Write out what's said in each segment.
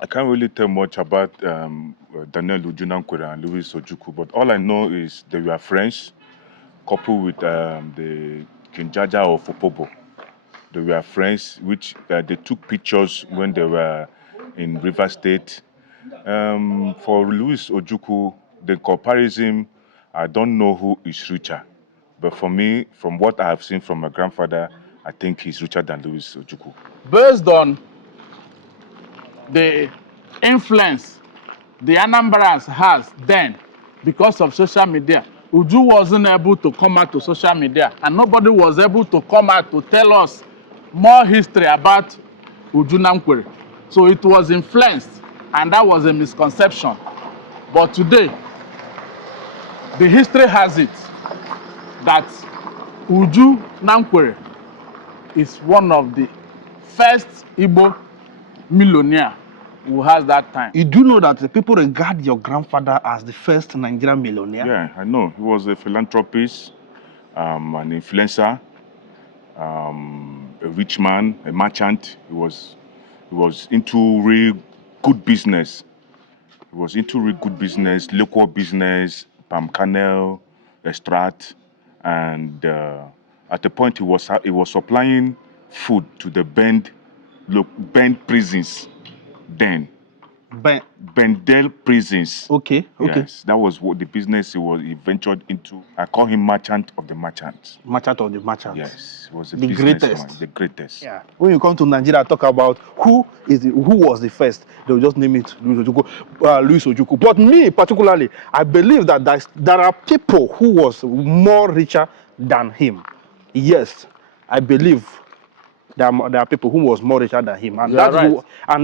I can't really tell much about Daniel Lujun and Louis Ojuku, but all I know is they were friends, coupled with the King Jaja of Opobo. They were friends, which they took pictures when they were in River State. For Louis Ojuku, the comparison, I don't know who is richer. But for me, from what I have seen from my grandfather, I think he's richer than Louis Ojuku. Based on the influence the Anambrans has then, because of social media, Uju wasn't able to come out to social media, and nobody was able to come out to tell us more history about Uju Namkwere. So it was influenced, and that was a misconception. But today, the history has it that Uju Namkwere is one of the first Igbo millionaire who has that time. You do know that the people regard your grandfather as the first Nigerian millionaire? Yeah, I know. He was a philanthropist, an influencer, a rich man, a merchant. He was into real good business. He was into real good business, local business, palm kernel, extract, and at the point he was supplying food to the banned prisons then. Bendel prisons. Okay. Yes, that was what the business he ventured into. I call him merchant of the merchants. Merchant of the merchants. Yes, he was The greatest. The greatest. Yeah. When you come to Nigeria, talk about who was the first, they'll just name it Louis Ojuku. But me particularly, I believe that there are people who was more richer than him. Yes, I believe there are people who was more richer than him, and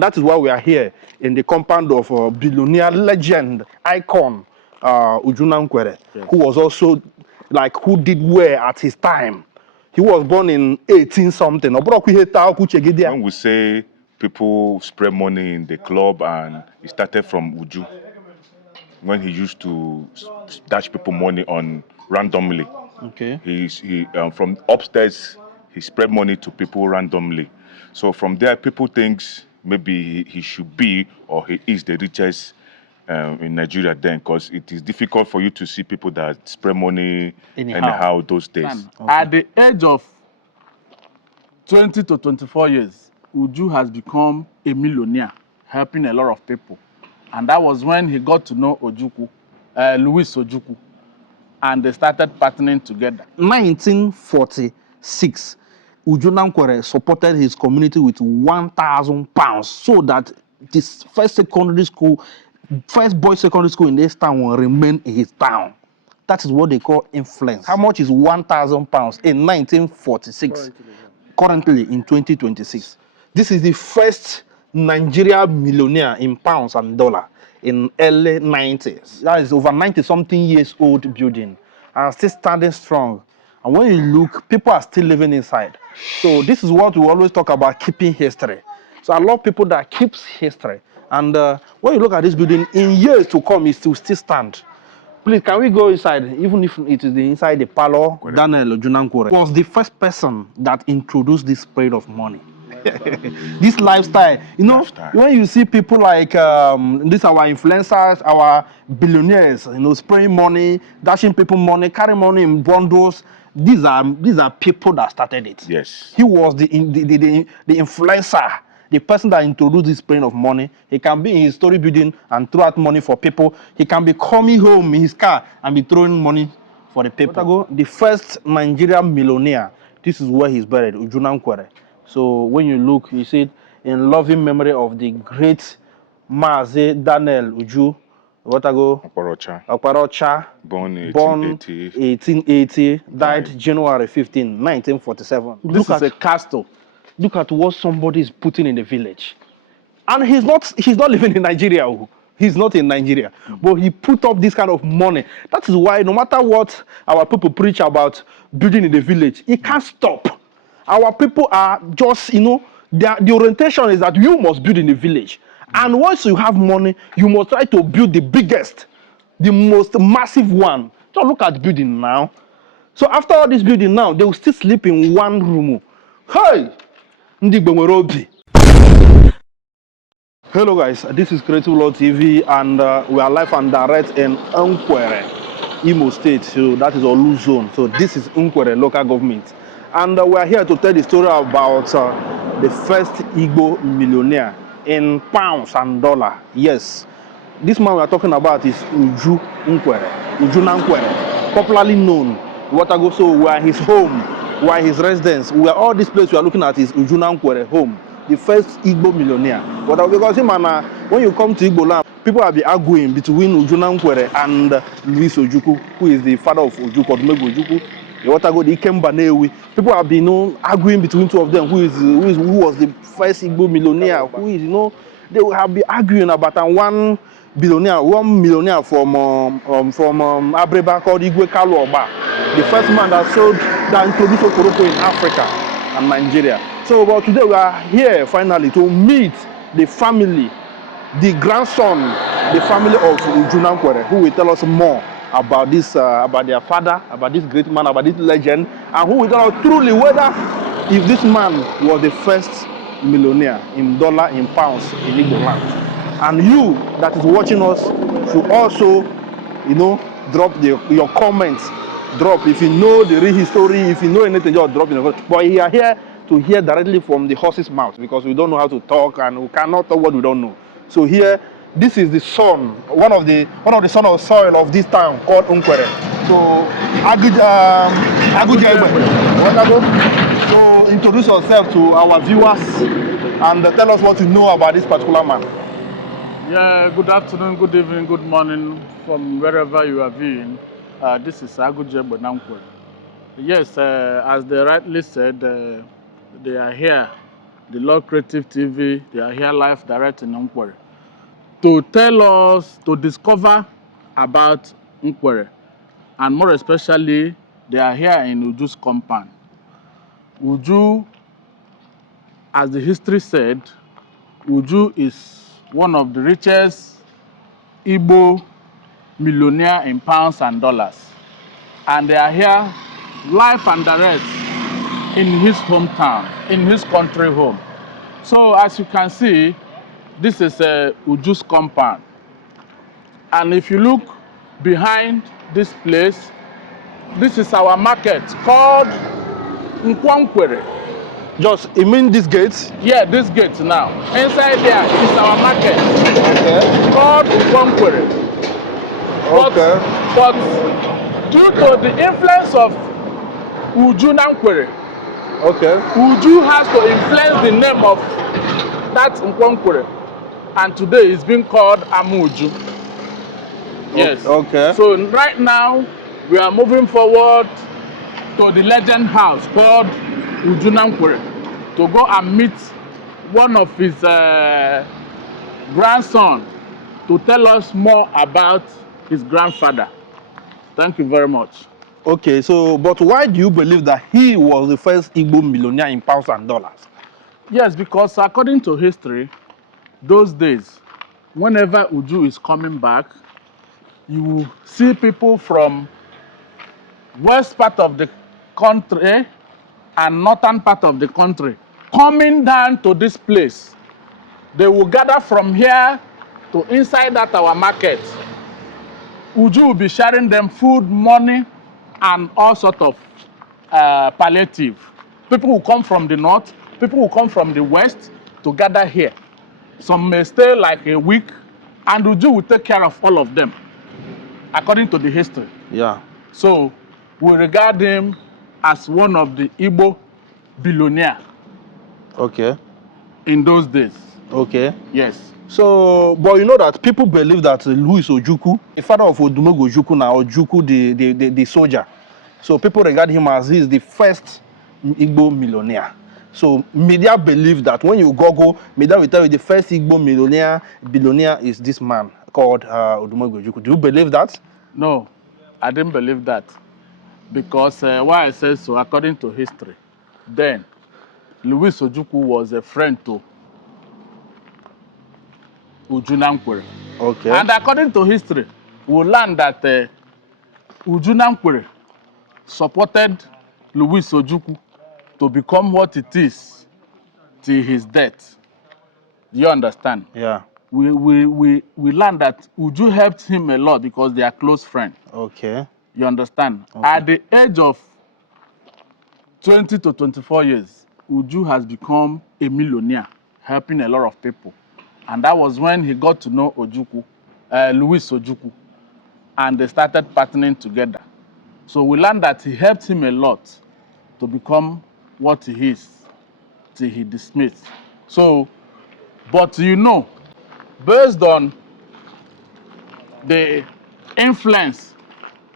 that is why we are here in the compound of billionaire legend icon Uju Namkwere, yes, who was also who did well at his time. He was born in 18 something. When we say people spread money in the club, and it started from Uju, when he used to dash people money on randomly. Okay. He from upstairs. He spread money to people randomly. So from there, people think maybe he should be or he is the richest in Nigeria then, because it is difficult for you to see people that spread money anyhow those days. Okay. At the age of 20 to 24 years, Uju has become a millionaire, helping a lot of people. And that was when he got to know Ojukwu, Louis Ojuku, and they started partnering together. 1946. Uju Namkwere supported his community with £1,000 so that this first boys' secondary school in this town will remain in his town. That is what they call influence. How much is £1,000 in 1946? Currently in 2026. This is the first Nigeria millionaire in pounds and dollar in early 90s. That is over 90-something years old building and still standing strong. And when you look, people are still living inside. So this is what we always talk about, keeping history. So I love people that keeps history. And when you look at this building, in years to come, it will still stand. Please, can we go inside, even if it is inside the parlor? Daniel Ojukwu Namkwere was the first person that introduced this spread of money. This lifestyle, when you see people like these our influencers, our billionaires, spraying money, dashing people money, carrying money in bundles. These are people that started it. Yes. He was the influencer, the person that introduced this spraying of money. He can be in his story building and throw out money for people. He can be coming home in his car and be throwing money for the people. The first Nigerian millionaire. This is where he's buried, Uju Namkwere. So when you look, you see it in loving memory of the great Mazi Daniel Uju Okparaocha, born 1880, died January 15, 1947. This is a castle. Look at what somebody is putting in the village. And he's not living in Nigeria. He's not in Nigeria. But he put up this kind of money. That is why no matter what our people preach about building in the village, it can't stop. Our people are just, the orientation is that you must build in the village. And once you have money, you must try to build the biggest, the most massive one. Just look at the building now. So after all this building now, they will still sleep in one room. Hey! Ndi Igbo nwere obi. Hello guys, this is Creative Law TV and we are live and direct in Nkwere, Imo State. So that is Lujun. So this is Nkwere local government. And we are here to tell the story about the first Igbo millionaire in pounds and dollar. Yes, this man we are talking about is Uju Nkwere, Uju Nkwere, popularly known. So we are his home, we are his residence. We are all this place we are looking at is Uju Nkwere home. The first Igbo millionaire. But because him and when you come to Igbo land, people have been arguing between Ojukwu and Louis Ojukwu, who is the father of Ojukwu, Odumegwu Ojukwu. The Ikemba. People have been arguing between two of them who was the first Igbo millionaire, who is they have been arguing about one millionaire from Abreba called Igwe Kalu Oba, the first man that introduced Okoroko in Africa and Nigeria. So, but today we are here finally to meet the family, the grandson, the family of Uju Nkwere, who will tell us more about this, about their father, about this great man, about this legend, and who will tell us truly whether if this man was the first millionaire in dollar, in pounds, in Igbo land. And you that is watching us should also, drop your comments. Drop if you know the real history, if you know anything, just drop in the comments. But we are here to hear directly from the horse's mouth because we don't know how to talk and we cannot talk what we don't know. So here, this is the son, one of the son of soil of this town called Nkwere. So so introduce yourself to our viewers and tell us what you know about this particular man. Yeah, good afternoon, good evening, good morning from wherever you are viewing. This is Agujegbe Nkwere. Yes, as they rightly said, they are here, the Law Creative TV, they are here live direct in Nkwere to tell us, to discover about Nkwere, and more especially, they are here in Uju's compound. Uju, as the history said, Uju is one of the richest Igbo millionaire in pounds and dollars. And they are here live and direct in his hometown, in his country home. So as you can see, this is Uju's compound. And if you look behind this place, this is our market called Nkwere. Just, you mean this gate? Yeah, this gate now. Inside there is our market. Okay. Called Nkwere. But due to the influence of Uju Nkwere, Uju has to influence the name of that Nkwere, and today it's being called Amuju. Yes. Okay. So right now we are moving forward to the legend house called Uju Nkwere to go and meet one of his grandson to tell us more about his grandfather. Thank you very much. Okay, so, but why do you believe that he was the first Igbo millionaire in pounds and dollars? Yes, because according to history, those days, whenever Uju is coming back, you will see people from west part of the country and northern part of the country coming down to this place. They will gather from here to inside that our market. Uju will be sharing them food, money, and all sort of palliative. People will come from the north, people will come from the west to gather here. Some may stay like a week, and Uju will take care of all of them, according to the history. Yeah. So we regard him as one of the Igbo billionaire. Okay. In those days. Okay. Yes. So, but you know that people believe that Louis Ojuku, the father of Odumegwu Ojukwu now, Ojuku the soldier. So people regard him as he is the first Igbo millionaire. So media believe that when you Google, media will tell you the first Igbo billionaire is this man called Odumegwu Ojukwu. Do you believe that? No, I didn't believe that. Because why I say so, according to history, then Louis Ojukwu was a friend to Uju Nkwere. Okay. And according to history, we learn that Uju Nkwere supported Louis Ojukwu to become what it is till his death. Do you understand? Yeah. we learned that Uju helped him a lot because they are close friends. Okay. You understand? Okay. At the age of 20 to 24 years, Uju has become a millionaire, helping a lot of people. And that was when he got to know Ojukwu, Louis Ojukwu, and they started partnering together. So we learned that he helped him a lot to become what he is till he dismissed. So, but you know, based on the influence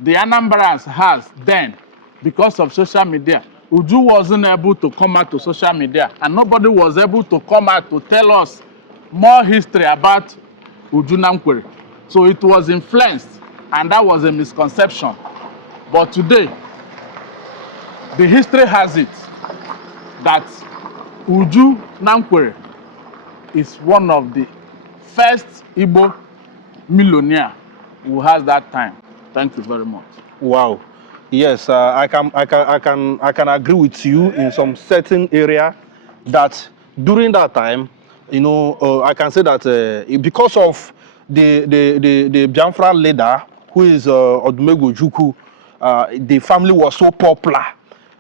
the Anambrans has then, because of social media, Uju wasn't able to come out to social media, and nobody was able to come out to tell us more history about Uju Namkwere. So it was influenced, and that was a misconception. But today, the history has it that Uju Namkwere is one of the first Igbo millionaire who has that time. Thank you very much. Wow. Yes, I can agree with you in some certain area that during that time, you know, I can say that because of the Biafra leader who is Odumegwu Ojukwu, the family was so popular.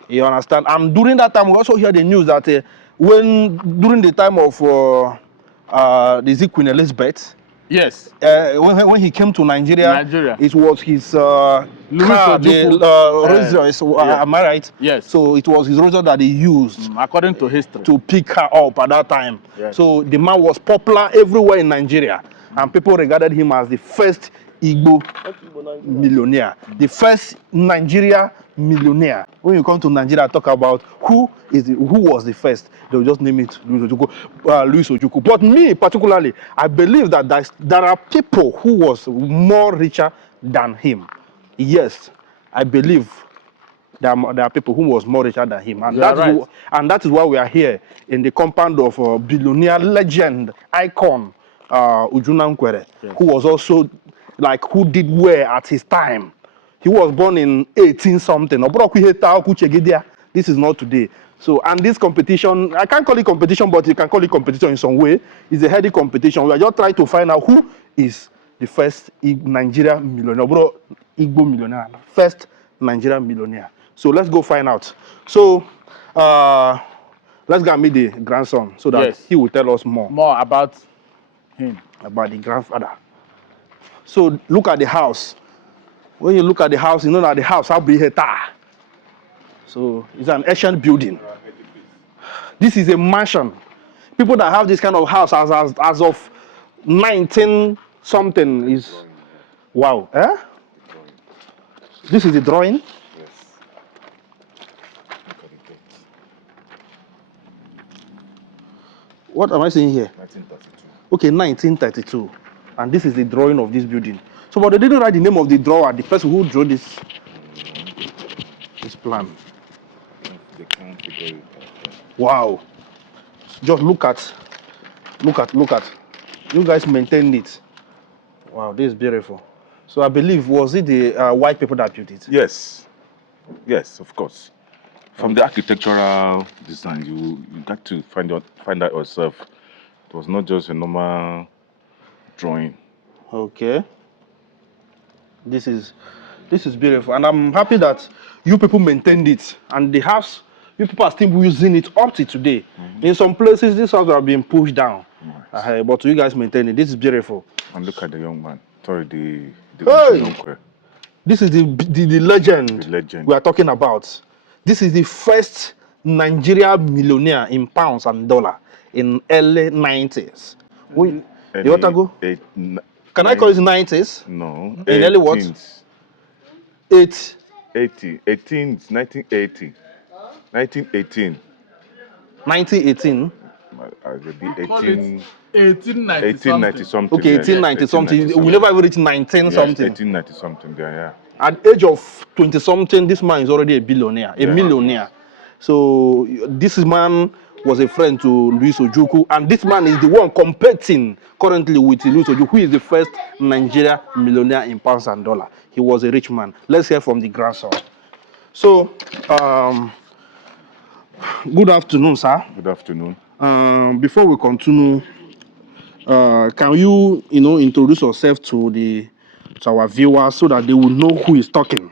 You understand? And during that time, we also hear the news that during the time of the Queen Elizabeth, Yes. when he came to Nigeria, it was his car, the Rolls Royce. Yeah. Am I right? Yes. So it was his Rolls Royce that he used According to history. to pick her up at that time. Yes. So the man was popular everywhere in Nigeria, and people regarded him as the first Igbo millionaire, the first Nigeria millionaire. When you come to Nigeria, talk about who was the first, they'll just name it Louis Ojukwu. But me particularly, I believe that there are people who was more richer than him. Yes, I believe there are people who was more richer than him, and that is why we are here in the compound of billionaire legend icon Uju Namkwere, yes, who was also who did well at his time. He was born in 18 something. This is not today. So, and this competition, I can't call it competition, but you can call it competition in some way. It's a heady competition. We are just trying to find out who is the first Nigeria millionaire, Igbo millionaire, first Nigeria millionaire. So let's go find out. So let's go meet the grandson so that he will tell us more about him, about the grandfather. So look at the house. When you look at the house, you know that the house has been here. So it's an ancient building. This is a mansion. People that have this kind of house as of 19 something is wow. Eh? This is the drawing. Yes. Look at the date. What am I saying here? 1932. Okay, 1932. And this is the drawing of this building. So, but they didn't write the name of the drawer, the person who drew this plan. They can't figure it out. Wow. Just look at. You guys maintained it. Wow, this is beautiful. So I believe, was it the white people that built it? Yes. Yes, of course. From the architectural design, you got to find out yourself. It was not just a normal drawing. Okay. This is beautiful, and I'm happy that you people maintained it, and the house, you people are still using it up to today. In some places, this house are being pushed down, but you guys maintain it. This is beautiful. And look at the young man. Sorry, the Hey! This is the legend. The legend we are talking about. This is the first Nigeria millionaire in pounds and dollar in early 90s. You want to go? Can I call it 90s? No. In early what? 1980. 1918. 1918. 1890 something. Okay, 1890 something. We never ever reached 19 something. 1890 something there, yeah. At the age of 20 something, this man is already a billionaire, a millionaire. So this man was a friend to Louis Ojuku, and this man is the one competing currently with Louis Ojuku, who is the first Nigeria millionaire in pounds and dollar. He was a rich man. Let's hear from the grandson. So, good afternoon, sir. Good afternoon. Before we continue, can you, introduce yourself to our viewers so that they will know who is talking?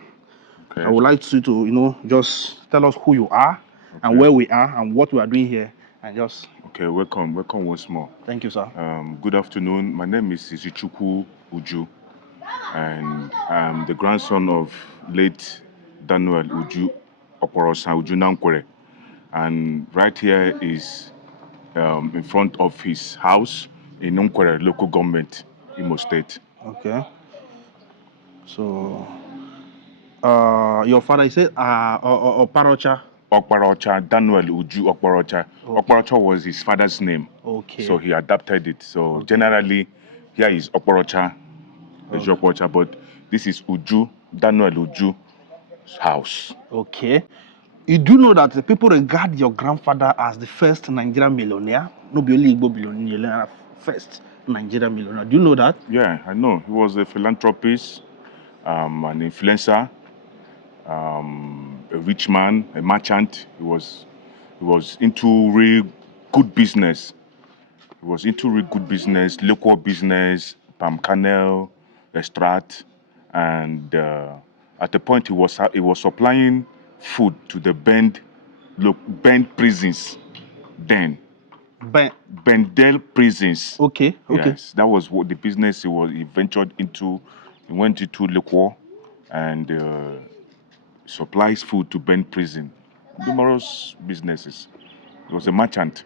Okay. I would like you to, just tell us who you are and Okay. where we are and what we are doing here, and just. Okay, welcome once more. Thank you, sir. Good afternoon. My name is Ojukwu and I'm the grandson of late Daniel Uju Oporosa Ujunankwere. And right here is in front of his house in Nkwere local government, Imo State. Okay. So, your father, he said, Oparocha. Okparaocha, Daniel Uju Okparaocha. Okay. Okparaocha was his father's name. Okay. So he adapted it. So Okay. generally, here is Okparaocha, Okay. Okparaocha, but this is Uju, Daniel Uju's house. Okay. You do know that the people regard your grandfather as the first Nigerian millionaire? No, be only Igbo billionaire, first Nigerian millionaire. Do you know that? Yeah, I know. He was a philanthropist, an influencer, a rich man, a merchant. He was into real good business. He was into real good business, local business, palm kernel, extract, and at the point he was supplying food to the banned prisons then. Bendel prisons. Okay. Okay. Yes, that was what the business he ventured into. He went into liquor and supplies food to Bend prison. Numerous businesses. He was a merchant.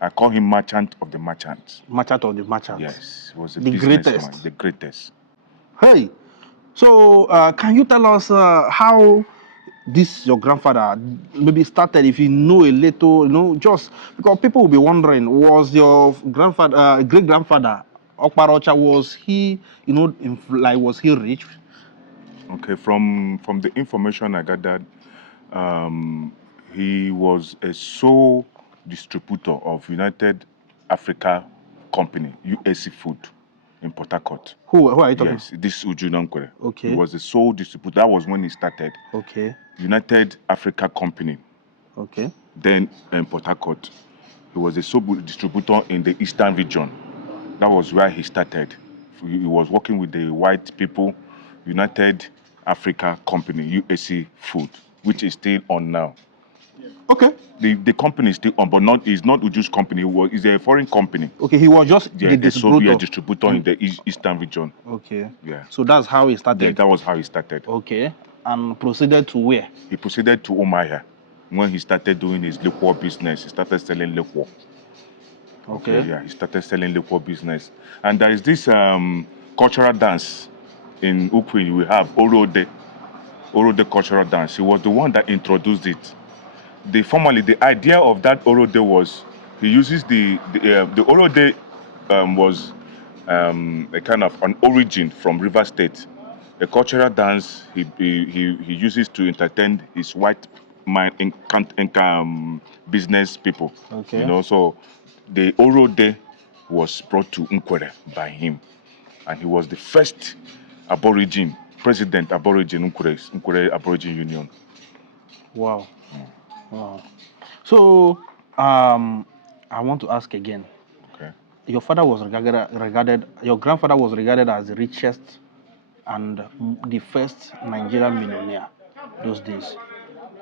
I call him merchant of the merchants. Merchant of the merchants. Yes, he was a The businessman, greatest. the greatest. Hey, so can you tell us how this your grandfather maybe started? If you know a little, just because people will be wondering, was your grandfather, great grandfather, Okparocha, was he, was he rich? Okay, from the information I gathered, he was a sole distributor of United Africa Company, UAC Food, in Port Harcourt. Who are you talking? Yes, this Uju Nankore. Okay. He was the sole distributor. That was when he started. Okay. United Africa Company. Okay. Then in Port Harcourt. He was the sole distributor in the Eastern region. That was where he started. He was working with the white people, United Africa Company, UAC Food, which is still on now. Okay. The company is still on, but it's not Uju's company. It's a foreign company. Okay, he was just the distributor. Distributor in the Eastern region. Okay. Yeah. So that's how he started. Yeah, that was how he started. Okay. And proceeded to where? He proceeded to Omaya. When he started doing his liquor business, he started selling liquor. Okay. Yeah, he started selling liquor business. And there is this cultural dance in Ukwi. We have Orode cultural dance. He was the one that introduced it. The idea of that Orode was he uses the Orode was a kind of an origin from River State. A cultural dance he uses to entertain his white business people. Okay. So the Orode was brought to Nkwere by him, and he was the first president Aborigine Nkwere Aborigine Union. Wow. Wow. So, I want to ask again. Okay. Your father was your grandfather was regarded as the richest and the first Nigerian millionaire those days.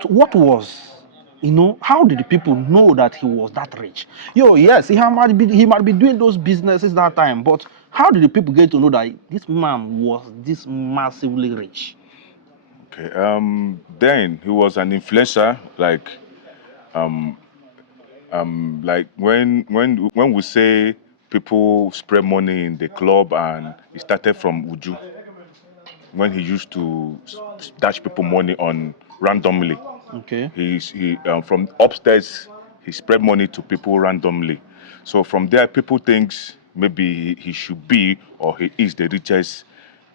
So what was, how did the people know that he was that rich? Yes, he might be doing those businesses that time, but how did the people get to know that this man was this massively rich? Okay. Then he was an influencer, like when we say people spread money in the club, and it started from Uju, when he used to dash people money on randomly. Okay. He from upstairs he spread money to people randomly. So from there, people thinks maybe he should be or he is the richest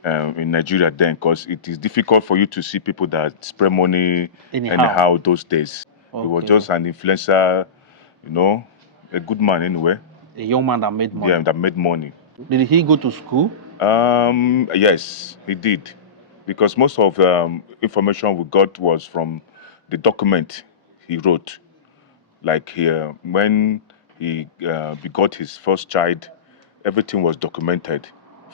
in Nigeria then, because it is difficult for you to see people that spread money anyhow those days. Okay. He was just an influencer, a good man anyway. A young man that made money. Yeah, that made money. Did he go to school? Yes, he did, because most of information we got was from the document he wrote. Like when he begot his first child, everything was documented.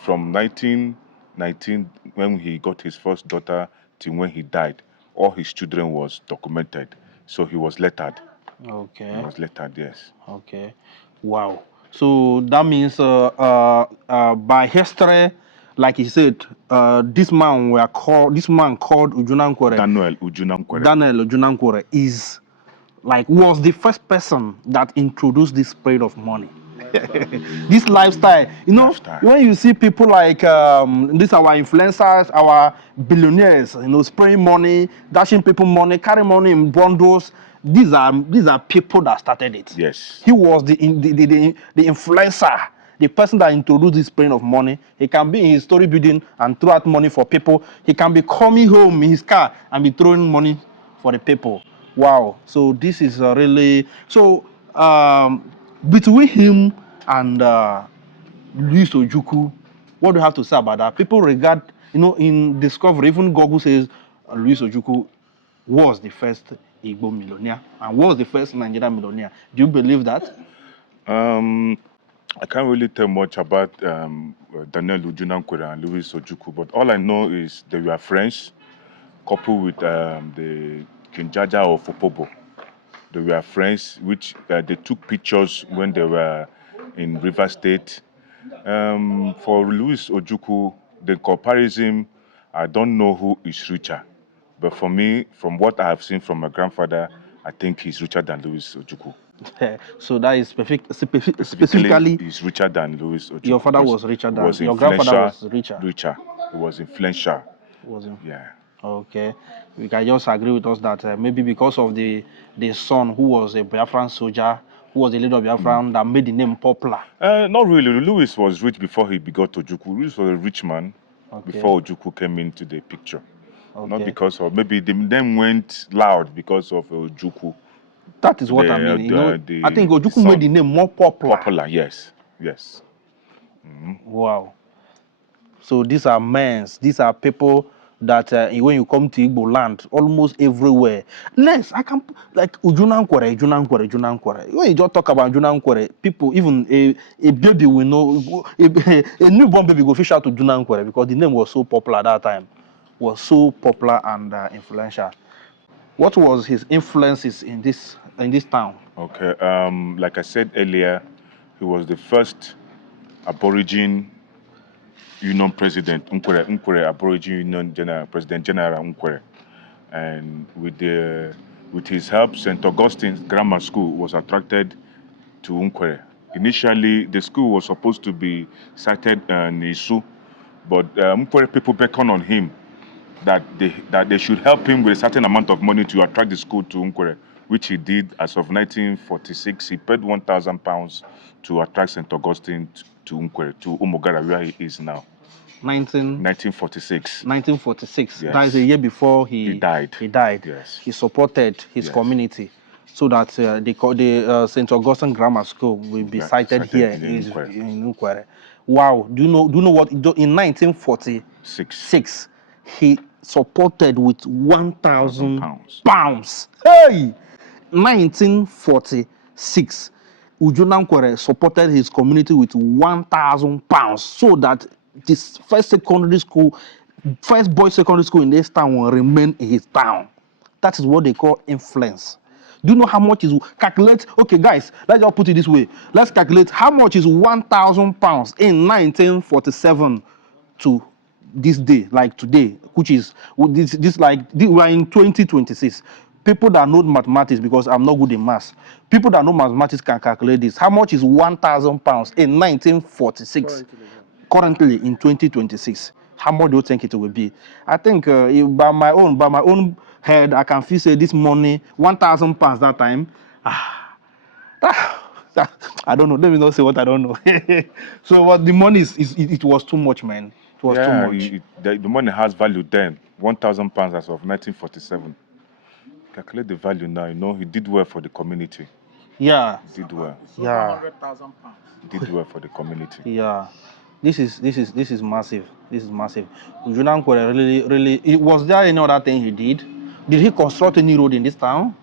From 1919, when he got his first daughter, till when he died, all his children was documented. So he was lettered. Okay. He was lettered, yes. Okay. Wow. So that means by history, like he said, this man called Ujunankwere. Daniel Ujunankwere. Daniel Ojunankwere was the first person that introduced this spread of money. This lifestyle, when you see people like these our influencers, our billionaires, spraying money, dashing people money, carrying money in bundles. These are people that started it. Yes. He was the influencer, the person that introduced this spraying of money. He can be in his story building and throw out money for people. He can be coming home in his car and be throwing money for the people. Wow. So this is really so. Between him and Louis Ojuku, what do you have to say about that? People regard, in Discovery, even Google says Louis Ojuku was the first Igbo millionaire and was the first Nigerian millionaire. Do you believe that? I can't really tell much about Daniel Ujunankwere and Louis Ojuku, but all I know is they were friends, coupled with the King Jaja of Opobo. They were friends, which they took pictures when they were in River State. For Louis Ojuku, the comparison, I don't know who is richer. But for me, from what I have seen from my grandfather, I think he's richer than Louis Ojuku. So that is specifically he's richer than Louis Ojuku. Your father was richer than your grandfather was richer. He was influential. Yeah. Okay. We can just agree with us that maybe because of the son who was a Biafran soldier, who was a leader of Biafran, that made the name popular. Not really. Louis was rich before he begot Ojuku. Louis was a rich man before Ojuku came into the picture. Okay. Not because of, maybe the name went loud because of Ojuku. That is what I mean. I think Ojuku made the name more popular. Popular, yes. Yes. Wow. So these are men, these are people that when you come to Igbo land, almost everywhere. I can like Ujunankwere. When you just talk about Ujunankwere, people, even a baby will know, a newborn baby go fish out to Ujunankwere because the name was so popular at that time, was so popular and influential. What was his influences in this town? Okay, like I said earlier, he was the first Aborigine Union President, Unkwere Aborigine Union General, President General Unkwere. And with his help, St. Augustine's Grammar School was attracted to Unkwere. Initially, the school was supposed to be sited in Isu, but Unkwere people beckoned on him that they should help him with a certain amount of money to attract the school to Unkwere, which he did. As of 1946, he paid £1,000 to attract St. Augustine to Unkwere, to Umogara, where he is now. 1946. 1946. Yes. That is a year before he died. Yes. He supported his community so that the St. Augustine Grammar School will be sited here in Unkwere. Wow. Do you know what? In 1946, he supported with £1,000. Hey! 1946, Ujunankwere supported his community with £1,000 so that this first boys secondary school in this town will remain in his town. That is what they call influence. Do you know how much is calculate? Okay, guys, let's just put it this way. Let's calculate how much is £1,000 in 1947 to this day, like today, which is this we are in 2026. People that know mathematics, because I'm not good in maths, people that know mathematics can calculate this. How much is £1,000 in 1946? Currently in 2026, how much do you think it will be? I think by my own head, I can feel say this money, £1,000 that time. I don't know. Let me not say what I don't know. So what the money it was too much, man. It was too much. The money has value then. £1,000 as of 1947. Calculate the value now. He did well for the community. Yeah. He did well. Yeah. £100,000. Did well for the community. Yeah. This is massive. This is massive. Ujunankwere really. Was there any other thing he did? Did he construct any road in this town?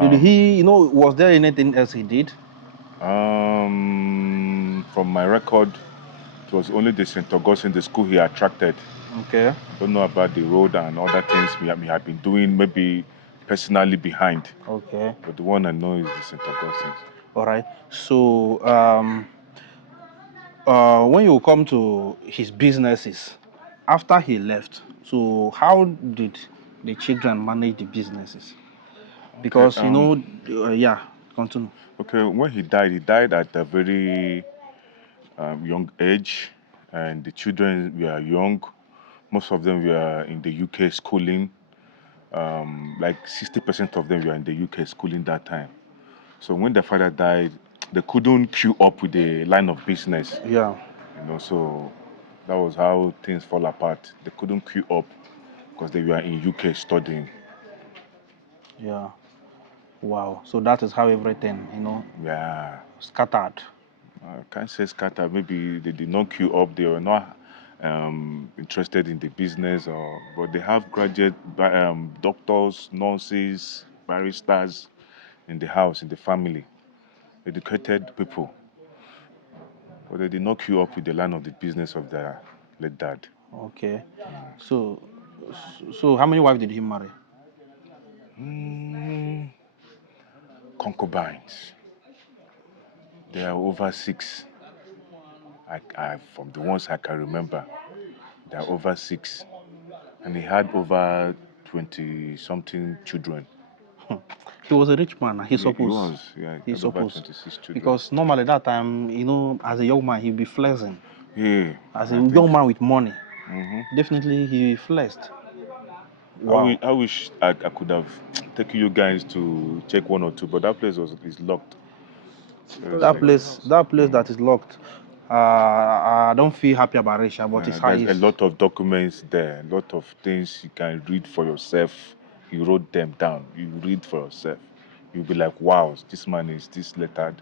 Did he, was there anything else he did? From my record, It was only the St. Augustine, the school he attracted. Okay. Don't know about the road and other things we have been doing, maybe personally behind. Okay. But the one I know is the St. Augustine's. All right. So when you come to his businesses after he left, so how did the children manage the businesses? Because Okay, yeah, continue. okay, when he died at a very young age, and the children were young. Most of them were in the UK schooling. Like 60% of them were in the UK schooling that time. So when the father died, they couldn't queue up with the line of business. Yeah. So that was how things fall apart. They couldn't queue up because they were in UK studying. Yeah. Wow. So that is how everything, Yeah. scattered. I can't say scatter. Maybe they did not queue up. They were not interested in the business, but they have graduate doctors, nurses, baristas in the house, in the family, educated people. But they did not queue up with the line of the business of their late dad. Okay. So how many wives did he marry? Mm, concubines. There are over 6. From the ones I can remember, there are over 6. And he had over 20 something children. He was a rich man. He He supposed. was, yeah, he He had over supposed. 26 children. Because normally that time, as a young man, he'd be flexing. Yeah, As a I young think. man with money, Mhm. definitely he flexed. I, Wow. I wish I could have taken you guys to check one or two, but that place is locked. So it's That like, place, that is locked. I don't feel happy about Risha, but it's how there's a it's. lot of documents there, a lot of things you can read for yourself. He wrote them down. You read for yourself. You'll be like, wow, this man is this lettered.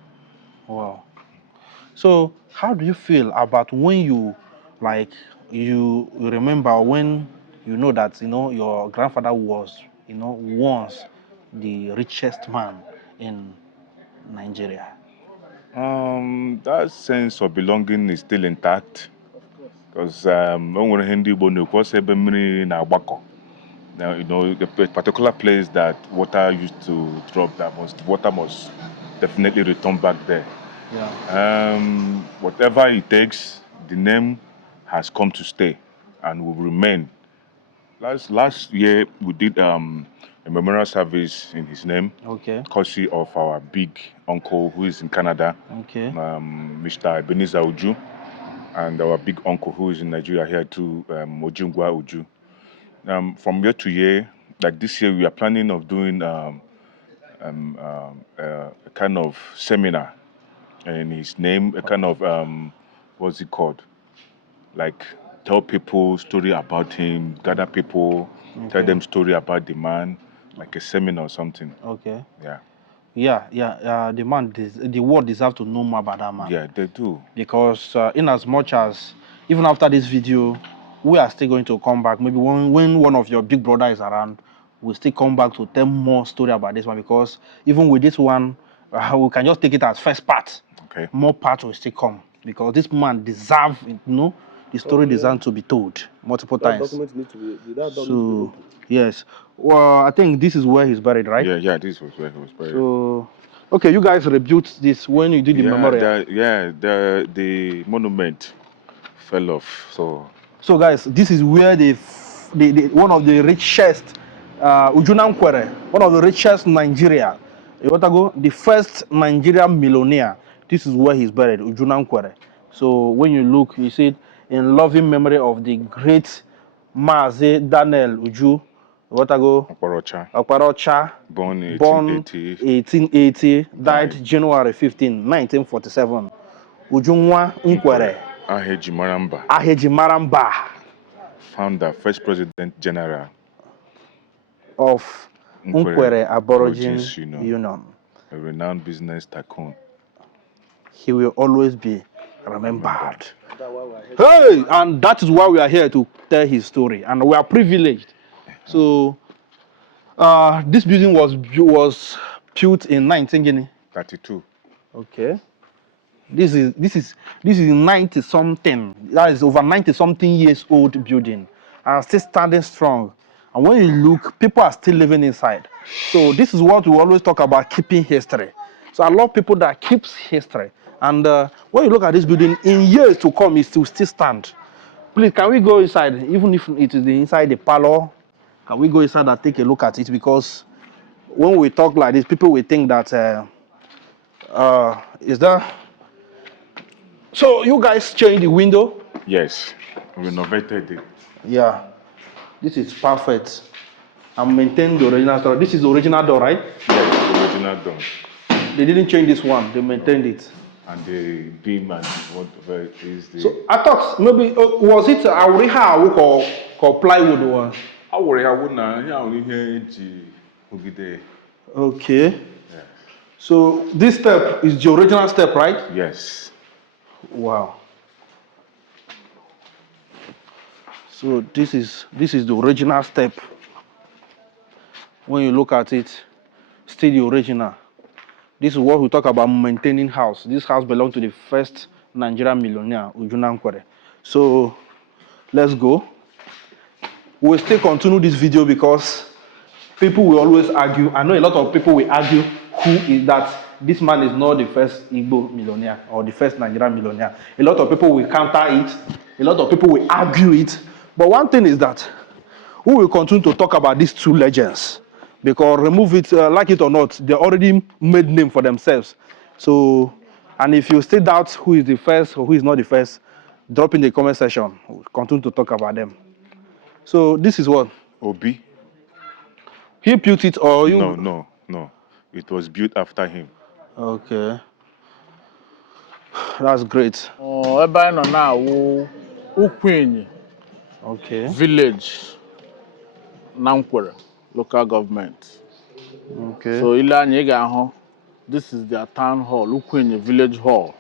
Wow. So how do you feel about when you remember when you know that your grandfather was once the richest man in Nigeria? That sense of belonging is still intact because o nwere ihe ndị Igbo na-ekwu ọsọ ebe mmiri na-agbakọ. Now, the particular place that water used to drop, water must definitely return back there. Yeah. Whatever it takes, the name has come to stay and will remain. Last year, we did a memorial service in his name, Okay. courtesy of our big uncle who is in Canada, Okay. Mr. Ebenezer Oju, and our big uncle who is in Nigeria here too, Oju. From year to year, like this year, we are planning of doing a kind of seminar in his name, a kind of what's it called? Like tell people story about him, gather people, tell Okay. them story about the man, like a seminar or something. Okay. Yeah. Yeah. The world deserves to know more about that man. Yeah, they do. Because in as much as even after this video, we are still going to come back. Maybe when one of your big brother is around, we'll still come back to tell more story about this one. Because even with this one, we can just take it as first part. Okay. More parts will still come because this man deserves, the story deserves to be told multiple times. Document need to be. So yes, well, I think this is where he's buried, right? Yeah, this was where he was buried. So, okay, you guys rebuilt this when you did the memorial. The monument fell off. So guys, this is where the one of the richest Ujunankwere, one of the richest Nigeria. You want to go? The first Nigerian millionaire. This is where he's buried, Ujunankwere. So when you look, you see it in loving memory of the great Mazi Daniel Uju. You want to go? Okparaocha. Born in Born 1880. 1880, died January 15, 1947. Ujunwa Nkwere. Aheji Maramba. Aheji Maramba. Founder, first president general of Nkwere Aborigines Union. A renowned business tycoon. He will always be remembered. Hey, and that is why we are here to tell his story, and we are privileged. So, this building was built in 1932. Okay. This is 90 something. That is over 90 something years old building, and still standing strong. And when you look, people are still living inside. So this is what we always talk about, keeping history. So I love people that keeps history. And when you look at this building, in years to come, it will still stand. Please, can we go inside, even if it is inside the parlor? Can we go inside and take a look at it? Because when we talk like this, people will think that is that. So you guys changed the window? Yes, we renovated it. Yeah, this is perfect. And maintain the original door. This is the original door, right? Yes, the original door. They didn't change this one. They maintained it. And the beam and whatever is the. So I thought maybe was it Auriha or plywood one? I worry I wouldn't only hear Ogide. Okay. Yes. So this step is the original step, right? Yes. Wow. So this is the original step. When you look at it, still the original. This is what we talk about maintaining house. This house belonged to the first Nigerian millionaire, Ojukwu. So let's go. We'll still continue this video because people will always argue. I know a lot of people will argue who is that this man is not the first Igbo millionaire or the first Nigerian millionaire. A lot of people will counter it. A lot of people will argue it. But one thing is that we will continue to talk about these two legends because remove it, like it or not, they already made name for themselves. So, and if you still doubt who is the first or who is not the first, drop in the comment section. We'll continue to talk about them. So this is what? Obi? He built it or you? No. It was built after him. Okay. That's great. Ebe anyị nọ na-awụ Ukwenyi Okay. village Nankwere local government. Okay. So ile anyị ị ga-ahụ, this is their town hall, Ukwenyi village hall.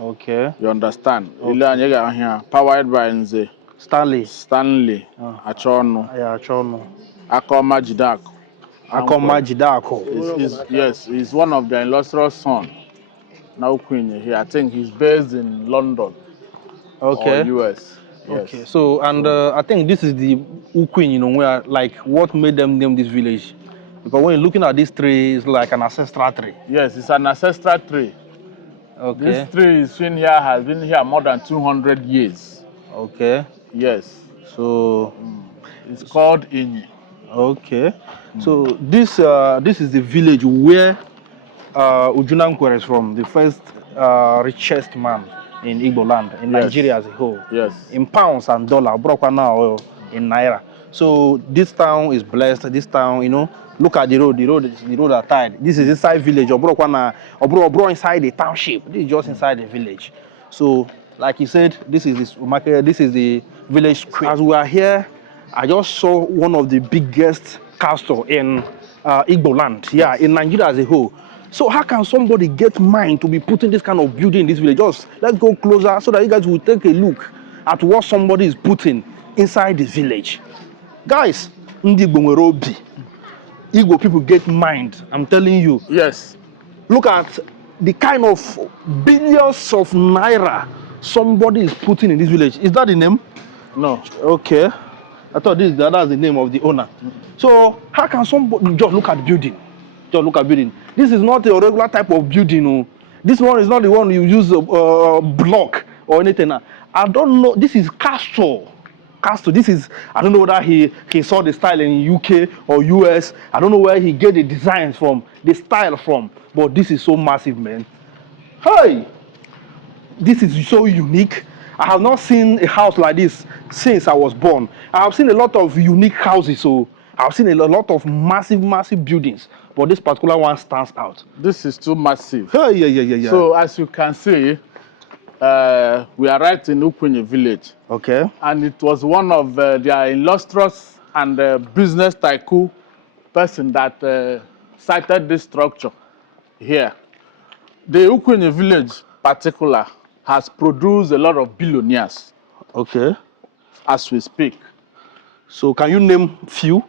Okay. You understand? Okay. Ile anyị ị ga-ahụ here, powered by Nze Stanley Achonu. Yeah, Achonu. Akoma Jidaku. Akoma Jidaku. Yes, he's one of their illustrious sons. Now Ukwenyi here. I think he's based in London. Okay. Or US. Yes. Okay. So and I think this is the Ukwenyi, you know, where like what made them name this village. Because when you're looking at this tree, it's like an ancestral tree. Yes, it's an ancestral tree. Okay. This tree has been here more than 200 years. Okay. Yes. So it's called Inyi. Okay. So this is the village where Ojukwu is from, the first richest man in Igbo land, in Nigeria as a whole. Yes. In pounds and dollars, now in naira. So this town is blessed. This town, you know, look at the road. The road are tied. This is inside village. Obro inside the township. This is just inside the village. So, like you said, this is market. This is the village square. As we are here, I just saw one of the biggest castle in Igbo land. Yeah, in Nigeria as a whole. So how can somebody get mind to be putting this kind of building in this village? Just let's go closer so that you guys will take a look at what somebody is putting inside the village. Guys, Igbo people get mind. I'm telling you. Yes. Look at the kind of billions of naira somebody is putting in this village. Is that the name? No. Okay. I thought that's the name of the owner. So how can somebody just look at the building? Just look at building. This is not a regular type of building. No. This one is not the one you use block or anything. I don't know. This is castle. This is, I don't know whether he saw the style in UK or US. I don't know where he get the designs from, the style from. But this is so massive, man. Hey, this is so unique. I have not seen a house like this since I was born. I have seen a lot of unique houses, so I've seen a lot of massive buildings, but this particular one stands out. This is too massive. Hey, yeah. So as you can see, we are right in Ukwenyi village. Okay. And it was one of their illustrious and business tycoon person that cited this structure here. The Ukwenyi village particular has produced a lot of billionaires. Okay. As we speak. So can you name few?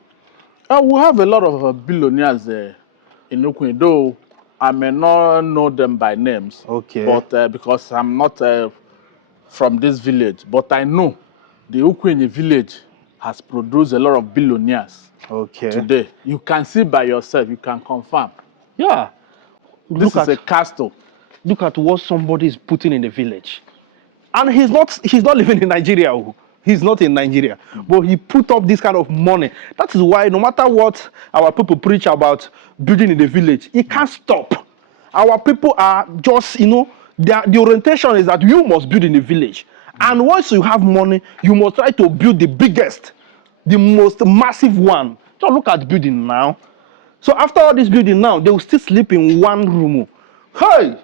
We have a lot of billionaires in Ukwenyi, though I may not know them by names. Okay. But because I'm not from this village, but I know the Ukwenye village has produced a lot of billionaires Okay. today. You can see by yourself, you can confirm. Yeah. This is a castle. Look at what somebody is putting in the village. And he's not living in Nigeria. Oh. He's not in Nigeria. But he put up this kind of money. That is why no matter what our people preach about building in the village, it can't stop. Our people are just, the orientation is that you must build in the village. And once you have money, you must try to build the biggest, the most massive one. Just look at the building now. So after all this building now, they will still sleep in one room. Hey!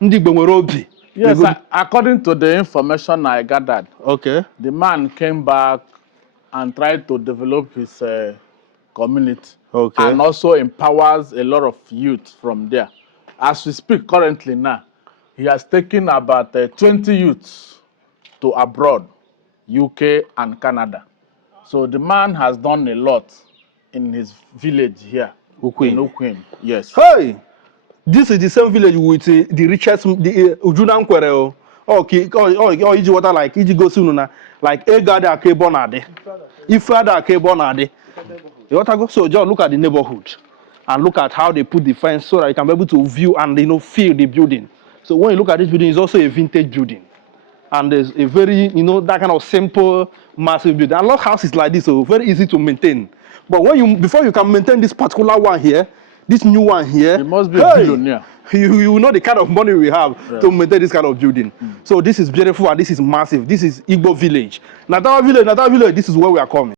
Ndị Igbo nwere obi. Yes, according to the information I gathered, Okay. the man came back and tried to develop his community. Okay. And also empowers a lot of youth from there. As we speak currently now, he has taken about 20 youths to abroad, UK and Canada. So the man has done a lot in his village here. Ukwenye. In Ukwenye, yes. Hey! This is the same village with the richest, the Ujunankwere. Okay, iji water like iji go soon like Egade Akebonade. Ifada Akebonade. You want to go? So just look at the neighborhood and look at how they put the fence so that you can be able to view and feel the building. So when you look at this building, it's also a vintage building. And there's a very, that kind of simple, massive building. And a lot of houses like this are very easy to maintain. But before you can maintain this particular one here, this new one here, it must be a billionaire. You know the kind of money we have to maintain this kind of building. So this is beautiful and this is massive. This is Igbo village. Natawa village, this is where we are coming.